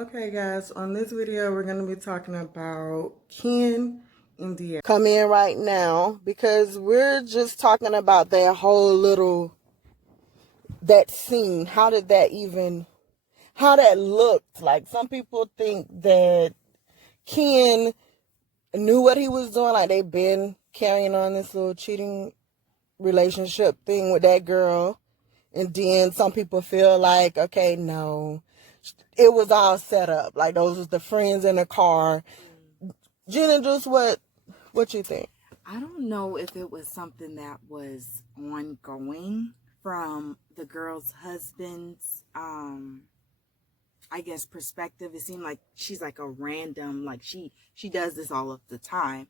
Okay, guys, on this video, we're going to be talking about Ken and De'Ara. Come in right now because we're just talking about that whole that scene. How that looked. Like, some people think that Ken knew what he was doing. Like, they've been carrying on this little cheating relationship thing with that girl. And then some people feel like, okay, no, it was all set up. Like, those was the friends in the car. Gina, just what you think? I don't know if it was something that was ongoing from the girl's husband's, I guess, perspective. It seemed like she's like a random, like she does this all of the time.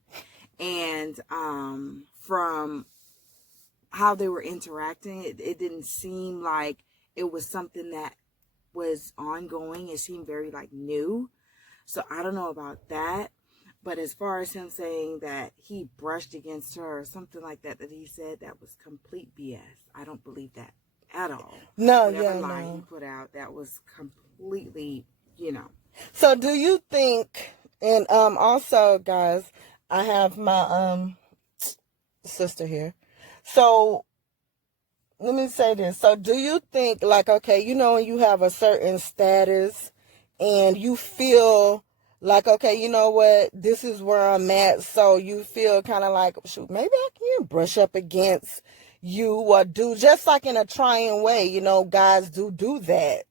And from how they were interacting, it didn't seem like it was something that was ongoing. It seemed very like new. So I don't know about that. But as far as him saying that he brushed against her or something like that he said, that was complete BS. I don't believe that at all. No, Whatever yeah, lie no. he put out, that was completely, So do you think, and also, guys, I have my sister here. So let me say this. So do you think, like, okay, when you have a certain status and you feel like, okay, you know what, this is where I'm at, so you feel kind of like, shoot, maybe I can brush up against you, or do just like in a trying way, guys do that.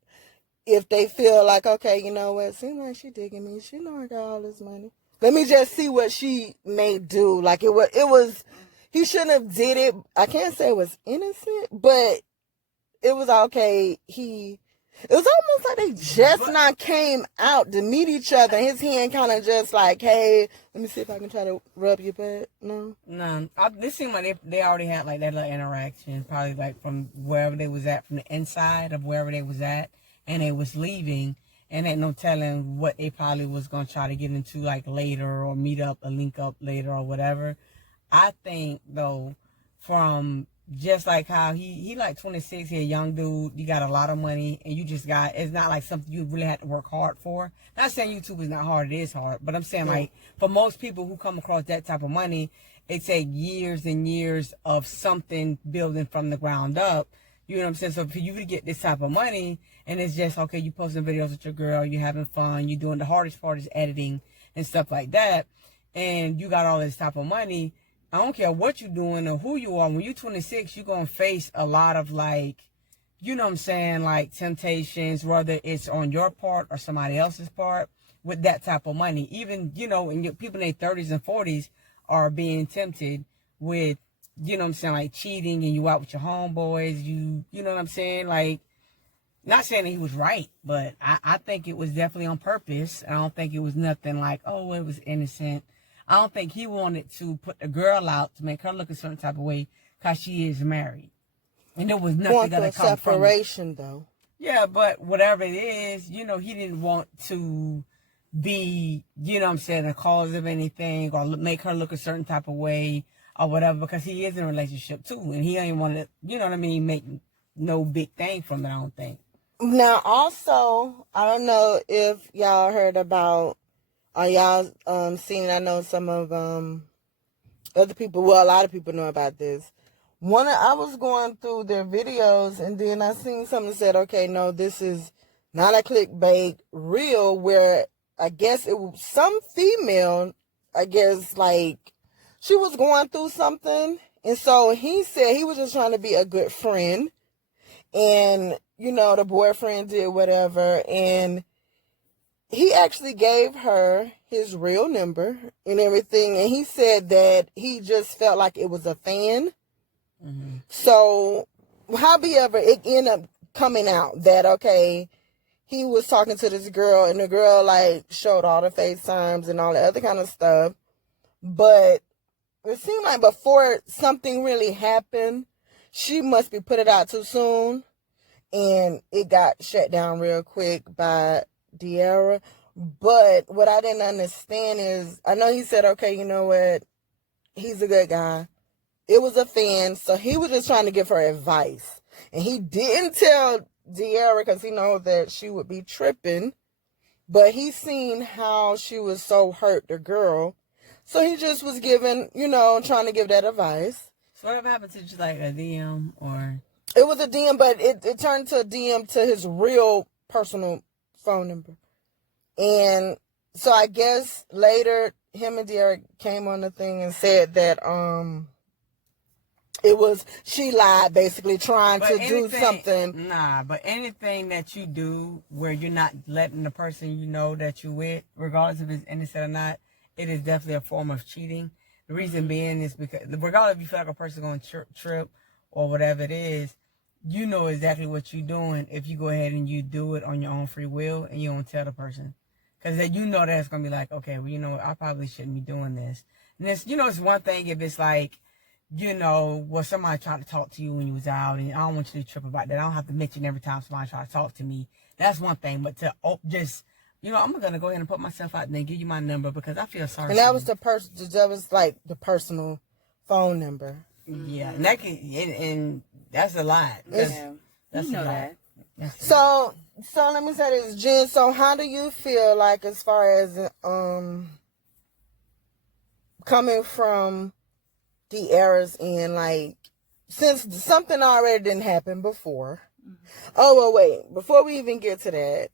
If they feel like, okay, you know what, seems like she digging me, she know I got all this money, let me just see what she may do. Like, it was he shouldn't have did it. I can't say it was innocent, but it was okay. It was almost like they just not came out to meet each other. His hand kind of just like, hey, let me see if I can try to rub your butt. No. This seemed like they already had like that little interaction, probably like from wherever they was at, from the inside of wherever they was at, and they was leaving, and ain't no telling what they probably was gonna try to get into like later, or meet up or link up later or whatever. I think though, from just like how he like 26, he a young dude, you got a lot of money, and you just got, it's not like something you really have to work hard for. Not saying YouTube is not hard, it is hard, but I'm saying like for most people who come across that type of money, it takes years and years of something building from the ground up. You know what I'm saying? So for you to get this type of money, and it's just, okay, you posting videos with your girl, you having fun, you doing the hardest part is editing and stuff like that, and you got all this type of money, I don't care what you're doing or who you are. When you're 26, you're going to face a lot of, like, you know what I'm saying, like temptations, whether it's on your part or somebody else's part, with that type of money. Even, and people in their 30s and 40s are being tempted with, you know what I'm saying, like cheating, and you out with your homeboys, you know what I'm saying? Like, not saying that he was right, but I think it was definitely on purpose. I don't think it was nothing like, oh, it was innocent. I don't think he wanted to put the girl out to make her look a certain type of way because she is married. And there was nothing going to come from it. Separation, though. Yeah, but whatever it is, he didn't want to be, you know what I'm saying, a cause of anything, or make her look a certain type of way or whatever, because he is in a relationship too. And he ain't want to, you know what I mean, make no big thing from it, I don't think. Now, also, I don't know if y'all heard about, or y'all seen it. I know some of other people, well, a lot of people know about this. I was going through their videos, and then I seen something that said, okay, no, this is not a clickbait reel, where I guess it was some female, I guess, like, she was going through something, and so he said he was just trying to be a good friend, and, the boyfriend did whatever, and he actually gave her his real number and everything, and he said that he just felt like it was a fan. Mm-hmm. So, however, it ended up coming out that, okay, he was talking to this girl, and the girl, like, showed all the FaceTimes and all the other kind of stuff, but it seemed like before something really happened, she must be put it out too soon, and it got shut down real quick by De'Ara. But what I didn't understand is, I know he said, okay, you know what, he's a good guy. It was a fan, so he was just trying to give her advice. And he didn't tell De'Ara because he knows that she would be tripping. But he seen how she was so hurt, the girl. So he just was giving, trying to give that advice. So what happened to just like a DM or? It was a DM, but it turned to a DM to his real personal phone number. And so I guess later him and Derek came on the thing and said that it was, she lied, basically trying to do something. Nah, but anything that you do where you're not letting the person you know that you with, regardless if it's innocent or not, it is definitely a form of cheating. The reason being is because, regardless if you feel like a person going to trip or whatever it is, you know exactly what you're doing if you go ahead and you do it on your own free will and you don't tell the person. Because then you know that's going to be like, okay, well, you know what, I probably shouldn't be doing this. And it's, it's one thing if it's like, somebody tried to talk to you when you was out, and I don't want you to trip about that. I don't have to mention every time somebody try to talk to me. That's one thing. But to just, I'm going to go ahead and put myself out there and give you my number because I feel sorry. And that was that was like the personal phone number. Yeah, and that and that's a lot. Yeah, that's a lot. So let me say this, Jen. So how do you feel like as far as coming from the errors in, like, since something already didn't happen before? Oh, well, wait. Before we even get to that,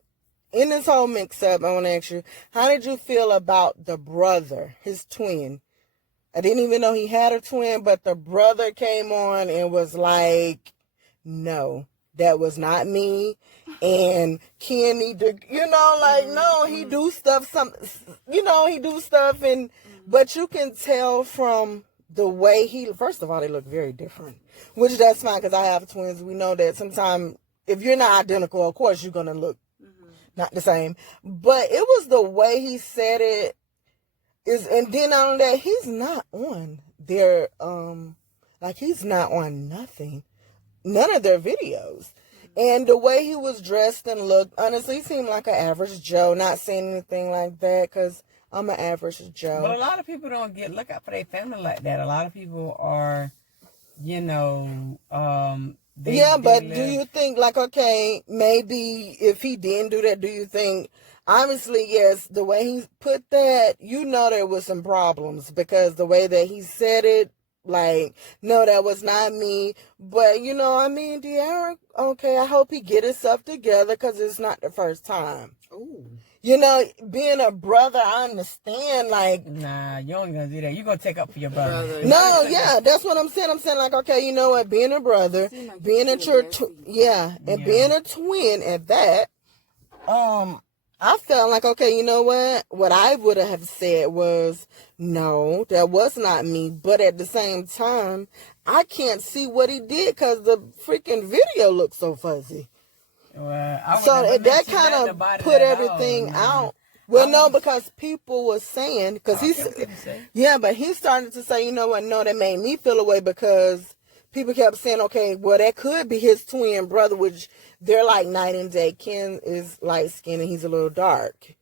in this whole mix-up, I want to ask you, how did you feel about the brother, his twin? I didn't even know he had a twin, but the brother came on and was like, no, that was not me. And Ken need to, no, he do stuff, he do stuff. But you can tell from the way first of all, they look very different, which that's fine because I have twins. We know that sometimes if you're not identical, of course, you're going to look not the same. But it was the way he said it. And then on that, he's not on their, he's not on nothing. None of their videos. And the way he was dressed and looked, honestly, he seemed like an average Joe. Not saying anything like that, because I'm an average Joe. But a lot of people don't look out for their family like that. A lot of people are, but do you think, okay, maybe if he didn't do that, do you think, obviously, yes, the way he put that, there was some problems because the way that he said it, no, that was not me. But, De'Aaron, okay, I hope he get himself together because it's not the first time. Ooh. Being a brother, I understand, Nah, you ain't gonna do that. You're gonna take up for your brother. No, yeah, that's what I'm saying. I'm saying, okay, you know what, being a brother, being a church, being a twin at that, I felt like, okay, you know what I would have said was, no, that was not me. But at the same time, I can't see what he did because the freaking video looks so fuzzy. Well, so that kind of put everything out. Well, no, because people were saying, but he's starting to say, you know what, no, that made me feel away because people kept saying, okay, well, that could be his twin brother, which they're like night and day. Ken is light skinned and he's a little dark.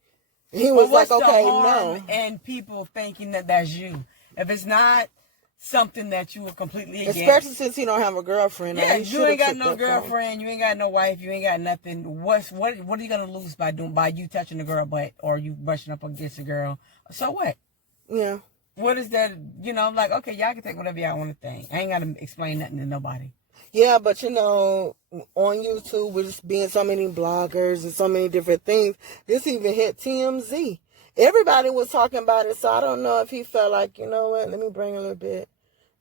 He was like, okay, no. And people thinking that that's you. If it's not something that you were completely against. Especially since he don't have a girlfriend. Yeah, you ain't got no girlfriend, you ain't got no wife, you ain't got nothing. What are you gonna lose by you touching the girl butt or you brushing up against a girl? So what? Yeah. What is that? Okay, y'all can think whatever y'all want to think. I ain't gotta explain nothing to nobody. Yeah, but on YouTube, with just being so many bloggers and so many different things, this even hit TMZ. Everybody was talking about it, so I don't know if he felt like, you know what, let me bring a little bit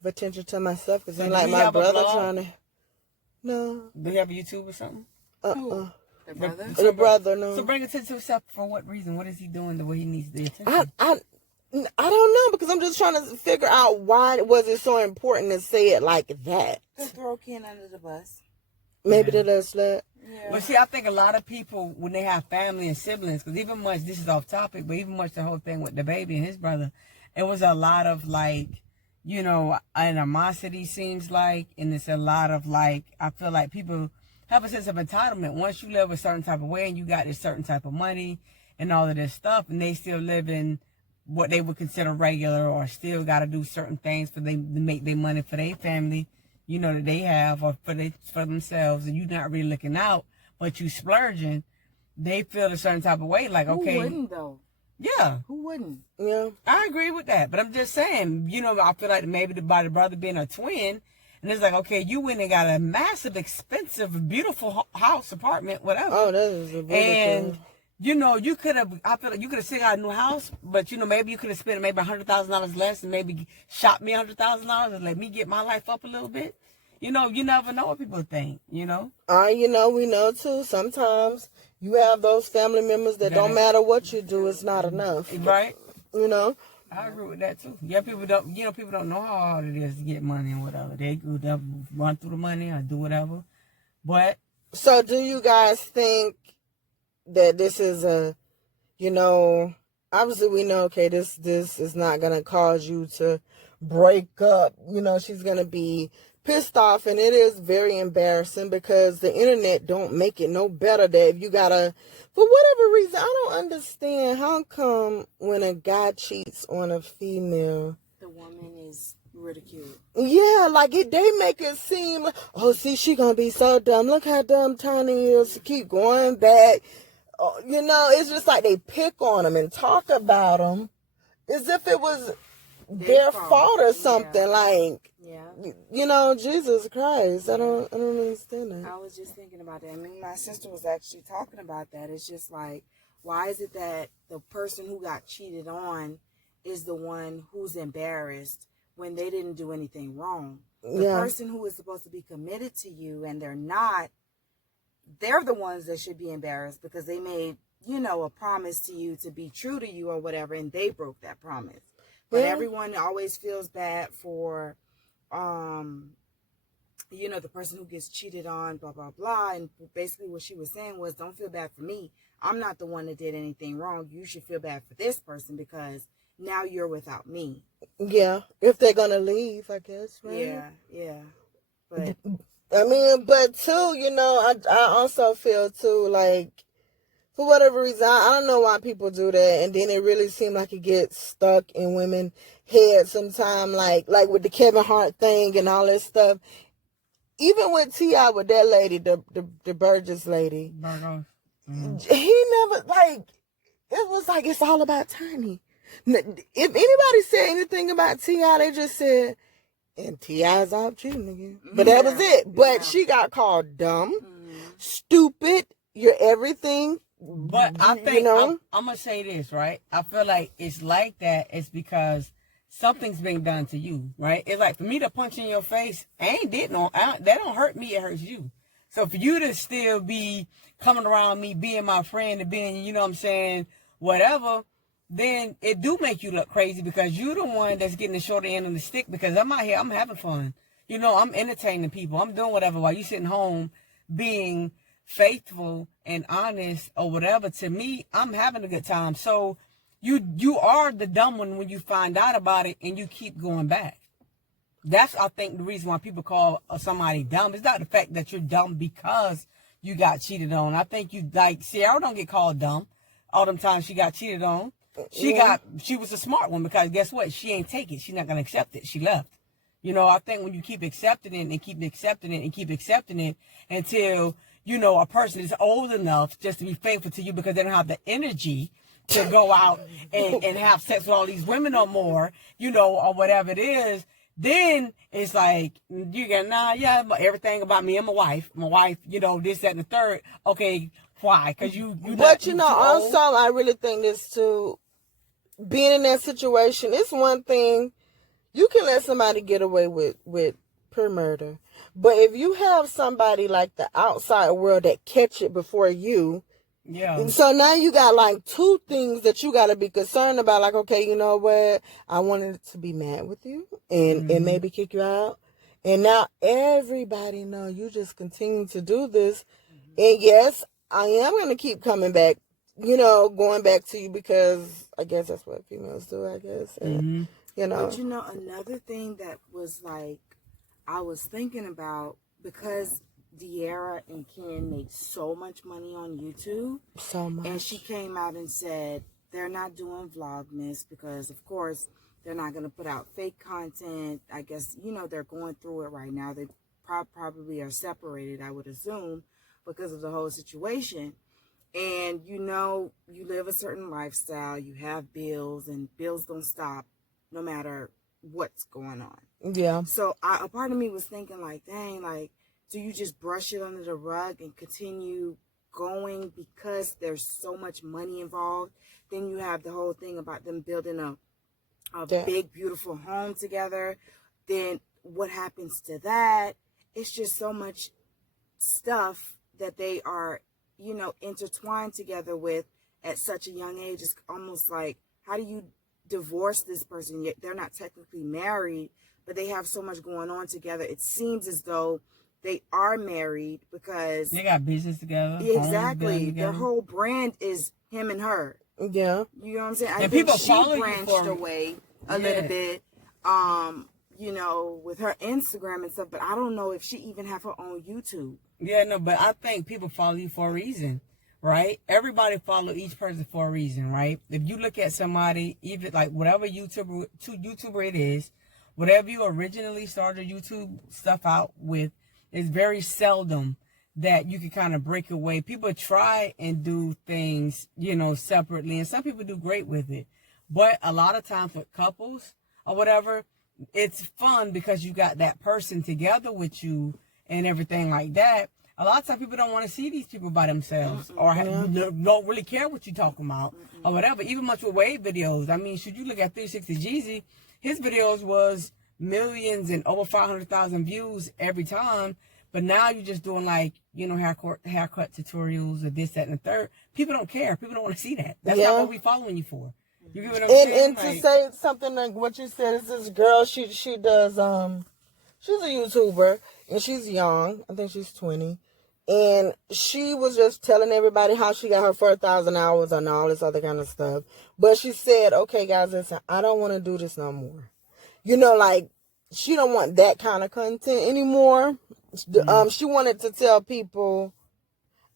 of attention to myself, because like my brother trying to... No. Do you have a YouTube or something? The brother? The brother, no. So bring attention to himself for what reason? What is he doing the way he needs the attention? I don't know, because I'm just trying to figure out why was it so important to say it like that. To throw Ken under the bus. Maybe to let slut. Yeah. Well, see, I think a lot of people, when they have family and siblings, because even much, this is off topic, but even much the whole thing with the baby and his brother, it was a lot of animosity seems like, and it's a lot of I feel like people have a sense of entitlement. Once you live a certain type of way and you got this certain type of money and all of this stuff, and they still live in what they would consider regular or still got to do certain things to make their money for their family, that they have or for themselves, and you're not really looking out, but you splurging, they feel a certain type of way. Like, okay. Who wouldn't, though? Yeah. Who wouldn't? Yeah. I agree with that. But I'm just saying, you know, I feel like maybe by the brother being a twin, and it's like, okay, you went and got a massive, expensive, beautiful house, apartment, whatever. Oh, that is a and you know, you could have. I feel like you could have still got a new house, but you know, maybe you could have spent maybe $100,000 less, and maybe shot me $100,000 and let me get my life up a little bit. You know, you never know what people think. You know. You know, we know too. Sometimes you have those family members that don't matter what you do, it's not enough. Right. You know. I agree with that too. Yeah, people don't. You know, people don't know how hard it is to get money and whatever. They'll run through the money or do whatever. But so, do you guys think that this is a, you know, obviously we know, okay, this is not gonna cause you to break up. You know, she's gonna be pissed off, and it is very embarrassing because the internet don't make it no better that if you gotta, for whatever reason, I don't understand how come when a guy cheats on a female, the woman is ridiculed. Yeah, like they make it seem like, oh, see, she gonna be so dumb. Look how dumb Tiny is to keep going back. Oh, you know, it's just like they pick on them and talk about them as if it was their fault or something. Like, you know, Jesus Christ, I don't understand that. I was just thinking about that. I mean, my sister was actually talking about that. It's just like, why is it that the person who got cheated on is the one who's embarrassed when they didn't do anything wrong? The person who is supposed to be committed to you and they're not, they're the ones that should be embarrassed because they made, you know, a promise to you to be true to you or whatever, and they broke that promise. But everyone always feels bad for, you know, the person who gets cheated on, blah, blah, blah. And basically what she was saying was, don't feel bad for me. I'm not the one that did anything wrong. You should feel bad for this person because now you're without me. Yeah, if they're going to leave, I guess, right? Yeah. But I mean, but too, you know, I also feel too, like, for whatever reason, I don't know why people do that, and then it really seems like it gets stuck in women's heads sometimes, like with the Kevin Hart thing and all that stuff. Even with T.I. with that lady, the Burgess lady, he never, like, it was like, it's all about Tiny. If anybody said anything about T.I., they just said, and T.I.'s off cheating again. But that was it. But she got called dumb, stupid, you're everything. But I think, you know, I'm going to say this, right? I feel like it's like that. It's because something's being done to you, right? It's like for me to punch in your face, that don't hurt me, it hurts you. So for you to still be coming around me, being my friend and being, you know what I'm saying, whatever, then it do make you look crazy because you're the one that's getting the shorter end of the stick because I'm out here, I'm having fun. You know, I'm entertaining people. I'm doing whatever while you sitting home being faithful and honest or whatever. To me, I'm having a good time. So you are the dumb one when you find out about it and you keep going back. That's, I think, the reason why people call somebody dumb. It's not the fact that you're dumb because you got cheated on. I think you, like, Sierra don't get called dumb all them times she got cheated on. She was a smart one because guess what? She ain't take it. She's not going to accept it. She left. You know, I think when you keep accepting it and keep accepting it and keep accepting it until, you know, a person is old enough just to be faithful to you because they don't have the energy to go out and have sex with all these women no more, you know, or whatever it is, then it's like, you get, everything about me and my wife, you know, this, that, and the third. Okay, why? Because you but, you know, also, I really think this too, being in that situation, it's one thing, you can let somebody get away with per murder. But if you have somebody like the outside world that catch it before you, so now you got like two things that you got to be concerned about. Like, okay, you know what? I wanted to be mad with you and maybe kick you out. And now everybody know you just continue to do this. And yes, I am going to keep coming back, you know, going back to you because I guess that's what females do, I guess. And, you know. But, you know, another thing that was like, I was thinking about, because De'Ara and Ken make so much money on YouTube. So much. And she came out and said they're not doing Vlogmas because, of course, they're not going to put out fake content. I guess, you know, they're going through it right now. They probably are separated, I would assume, because of the whole situation. and you know you live a certain lifestyle, you have bills, and bills don't stop no matter what's going on. Yeah. So a part of me was thinking like, dang, like, do you just brush it under the rug and continue going because there's so much money involved? Then you have the whole thing about them building a big, beautiful home together. Then what happens to that? It's just so much stuff that they are, you know, intertwined together with at such a young age. It's almost like, how do you divorce this person? Yet they're not technically married, but they have so much going on together. It seems as though they are married because they got business together. Exactly. Their whole brand is him and her. Yeah. You know what I'm saying? And I think people she follow branched away a little bit, you know, with her Instagram and stuff, but I don't know if she even have her own YouTube. Yeah, no, but I think people follow you for a reason, right? Everybody follow each person for a reason, right? If you look at somebody, even like whatever YouTuber it is, whatever you originally started YouTube stuff out with, it's very seldom that you can kind of break away. People try and do things, you know, separately, and some people do great with it. But a lot of times with couples or whatever, it's fun because you got that person together with you and everything like that. A lot of times people don't want to see these people by themselves or don't really care what you're talking about or whatever. Even much with Wade videos. I mean, should you look at 360 Jeezy, his videos was millions and over 500,000 views every time. But now you're just doing like, you know, haircut tutorials or this, that, and the third. People don't care. People don't want to see that. That's not what we following you for. You get what I'm saying? And to say something like what you said is this girl, she does, she's a YouTuber and she's young. I think she's 20. And she was just telling everybody how she got her 4,000 hours and all this other kind of stuff. But she said, okay, guys, listen, I don't want to do this no more. You know, like, she don't want that kind of content anymore. She wanted to tell people,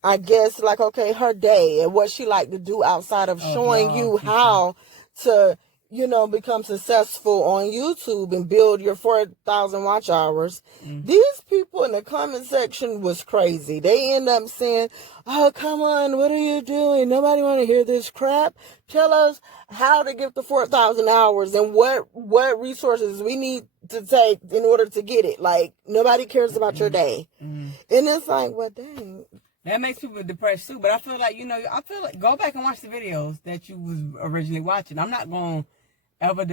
I guess, like, okay, her day and what she like to do outside of showing you how to, you know, become successful on YouTube and build your 4,000 watch hours. These people in the comment section was crazy. They end up saying, oh, come on, what are you doing? Nobody want to hear this crap. Tell us how to get the 4,000 hours and what resources we need to take in order to get it. Like, nobody cares about your day. And it's like, well, dang. That makes people depressed too. But I feel like, you know, go back and watch the videos that you was originally watching. I'm not going to ever,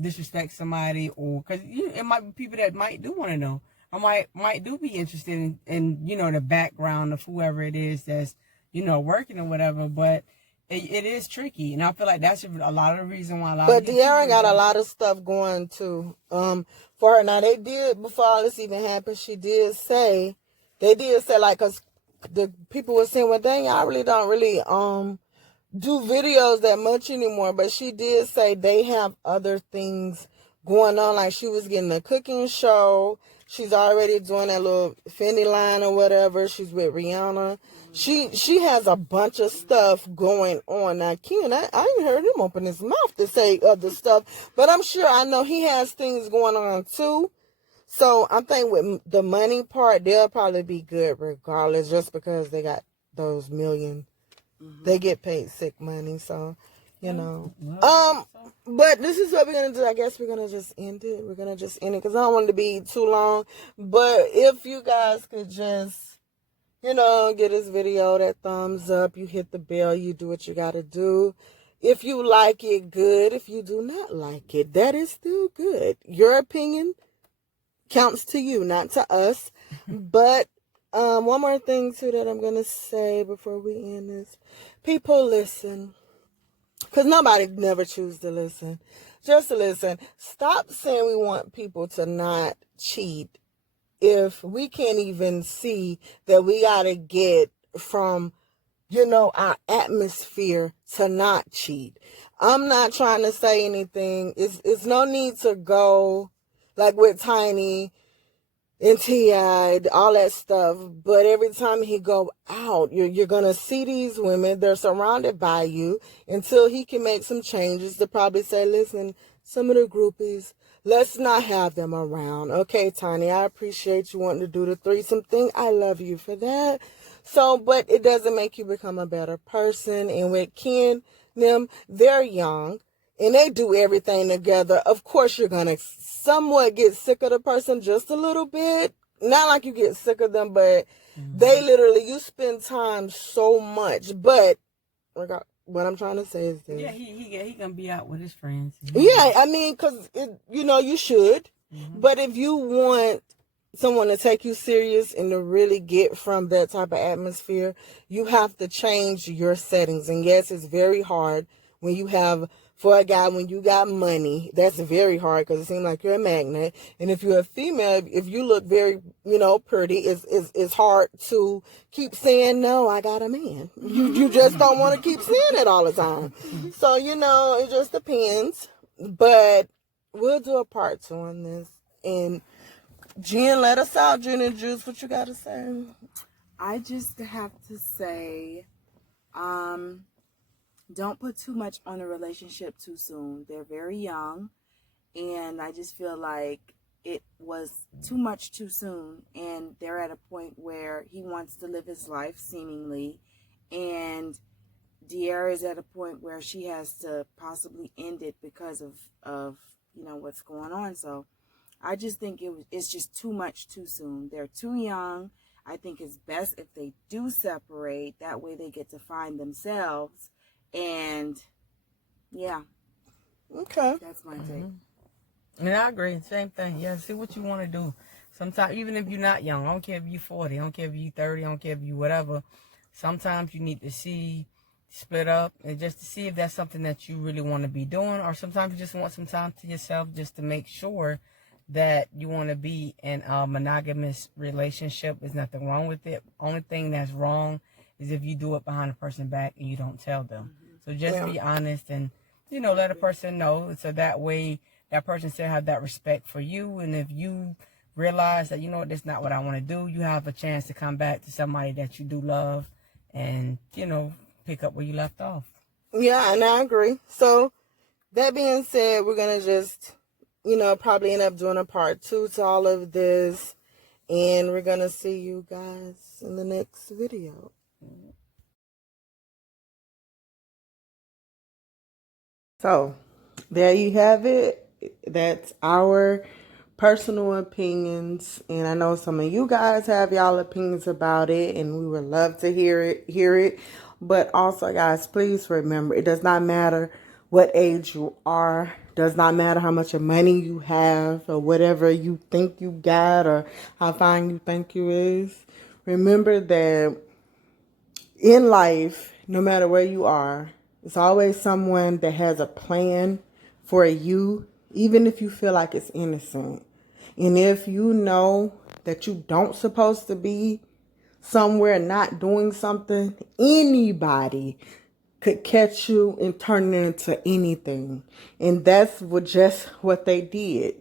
disrespect somebody, or because it might be people that might do want to know. I might do be interested in, you know, the background of whoever it is that's, you know, working or whatever. But it is tricky, and I feel like that's a lot of the reason why a lot. But De'Aaron got a lot of stuff going too. For her now, they did before all this even happened. They did say, like, because the people were saying, well, dang, I really don't do videos that much anymore. But she did say they have other things going on. Like, she was getting a cooking show. She's already doing that little Fendi line or whatever. She's with Rihanna. She has a bunch of stuff going on. Now, Ken, I ain't heard him open his mouth to say other stuff. But I know he has things going on, too. So I think with the money part, they'll probably be good regardless, just because they got those million. They get paid sick money, so you know. But this is what we're gonna do. I guess we're gonna just end it. Because I don't want it to be too long. But if you guys could just, you know, get this video that thumbs up, you hit the bell, you do what you gotta do. If you like it, good. If you do not like it, that is still good. Your opinion counts to you, not to us. But one more thing too that I'm gonna say before we end this: people, listen, because nobody never choose to listen. Just listen. Stop saying we want people to not cheat if we can't even see that we gotta get from, you know, our atmosphere to not cheat. I'm not trying to say anything. It's no need to go like with Tiny and T.I., all that stuff. But every time he go out, you're going to see these women. They're surrounded by you until he can make some changes to probably say, listen, some of the groupies, let's not have them around. Okay, Tiny, I appreciate you wanting to do the threesome thing. I love you for that. So, but it doesn't make you become a better person. And with Ken, them, they're young and they do everything together. Of course, you're going to somewhat get sick of the person just a little bit. Not like you get sick of them, but they literally, you spend time so much. But what I'm trying to say is this. Yeah, he gonna be out with his friends. Yeah, I mean, because, you should. But if you want someone to take you serious and to really get from that type of atmosphere, you have to change your settings. And yes, it's very hard when you have, for a guy, when you got money, that's very hard because it seems like you're a magnet. And if you're a female, if you look very, pretty, it's hard to keep saying, no, I got a man. You just don't want to keep saying it all the time. So, it just depends. But we'll do a part 2 on this. And Jen, let us out. Jen and Juice, what you got to say? I just have to say, don't put too much on a relationship too soon. They're very young, and I just feel like it was too much too soon, and they're at a point where he wants to live his life, seemingly, and De'Ara is at a point where she has to possibly end it because of what's going on. So I just think it's just too much too soon. They're too young. I think it's best if they do separate. That way they get to find themselves. And yeah. Okay. That's my take. And I agree. Same thing. Yeah, see what you want to do. Sometimes, even if you're not young, I don't care if you're 40, I don't care if you're 30, I don't care if you whatever. Sometimes you need to split up, and just to see if that's something that you really want to be doing, or sometimes you just want some time to yourself just to make sure that you want to be in a monogamous relationship. There's nothing wrong with it. Only thing that's wrong is if you do it behind a person's back and you don't tell them. So just be honest and, let a person know. So that way that person still have that respect for you. And if you realize that, that's not what I want to do, you have a chance to come back to somebody that you do love and, pick up where you left off. Yeah, and I agree. So that being said, we're going to just, probably end up doing a part 2 to all of this. And we're going to see you guys in the next video. So, there you have it. That's our personal opinions. And I know some of you guys have y'all opinions about it, and we would love to hear it. But also, guys, please remember, it does not matter what age you are. Does not matter how much money you have or whatever you think you got or how fine you think you is. Remember that in life, no matter where you are, it's always someone that has a plan for you, even if you feel like it's innocent. And if you know that you don't supposed to be somewhere not doing something, anybody could catch you and turn it into anything. And that's just what they did.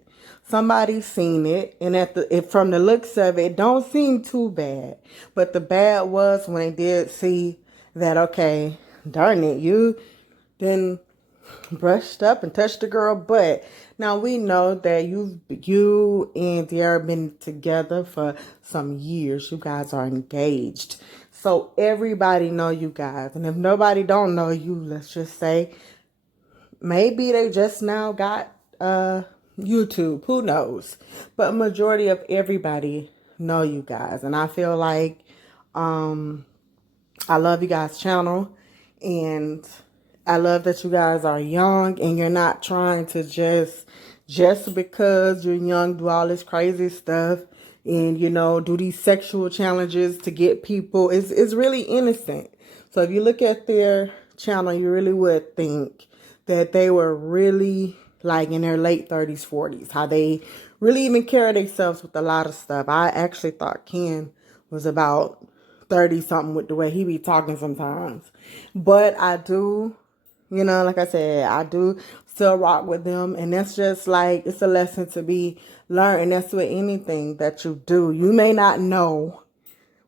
Somebody seen it, and from the looks of it, it don't seem too bad. But the bad was when they did see that, okay, darn it, you then brushed up and touched the girl butt. Now we know that you and De'Ara been together for some years. You guys are engaged. So everybody know you guys. And if nobody don't know you, let's just say, maybe they just now got YouTube. Who knows? But majority of everybody know you guys. And I feel like I love you guys' channel. And I love that you guys are young and you're not trying to just because you're young, do all this crazy stuff and, do these sexual challenges to get people. It's really innocent. So if you look at their channel, you really would think that they were really like in their late 30s, 40s, how they really even carry themselves with a lot of stuff. I actually thought Ken was about 30 something with the way he be talking sometimes. But I do, like I said, I do still rock with them. And that's just like, it's a lesson to be learned. And that's with anything that you do. You may not know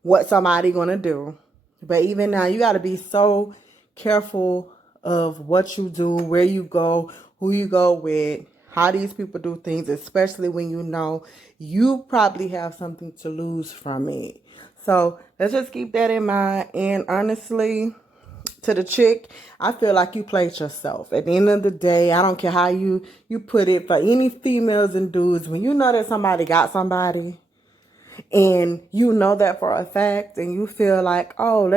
what somebody gonna do. But even now, you got to be so careful of what you do, where you go, who you go with, how these people do things, especially when you know you probably have something to lose from it. So let's just keep that in mind. And honestly, to the chick, I feel like you played yourself. At the end of the day, I don't care how you put it, for any females and dudes, when you know that somebody got somebody and you know that for a fact and you feel like, oh,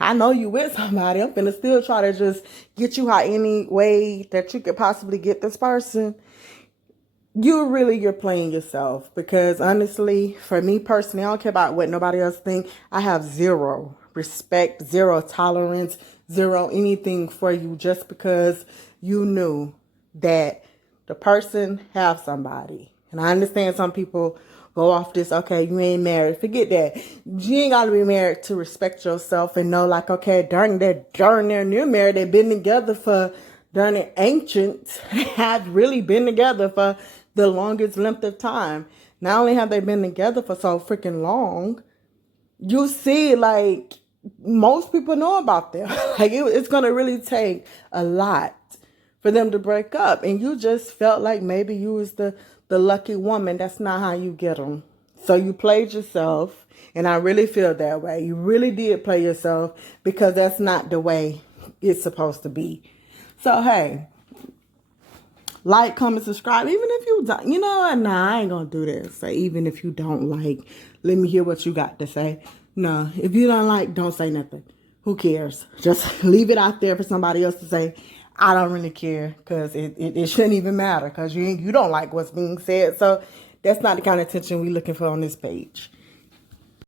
I know you with somebody, I'm finna still try to just get you how any way that you could possibly get this person. You're playing yourself, because honestly, for me personally, I don't care about what nobody else think. I have zero respect, zero tolerance, zero anything for you just because you knew that the person have somebody. And I understand some people go off this, okay, you ain't married. Forget that. You ain't gotta be married to respect yourself and know, like, okay, darn near married, they've been together for darn it, ancients have really been together for the longest length of time. Not only have they been together for so freaking long, you see, like, most people know about them. Like, it's going to really take a lot for them to break up. And you just felt like maybe you was the lucky woman. That's not how you get them. So you played yourself. And I really feel that way. You really did play yourself, because that's not the way it's supposed to be. So, hey, like, comment, subscribe. Even if you don't, you know what? Nah, I ain't going to do this. So even if you don't like, let me hear what you got to say. No, if you don't like, don't say nothing. Who cares? Just leave it out there for somebody else to say. I don't really care, because it shouldn't even matter, because you don't like what's being said. So that's not the kind of attention we're looking for on this page.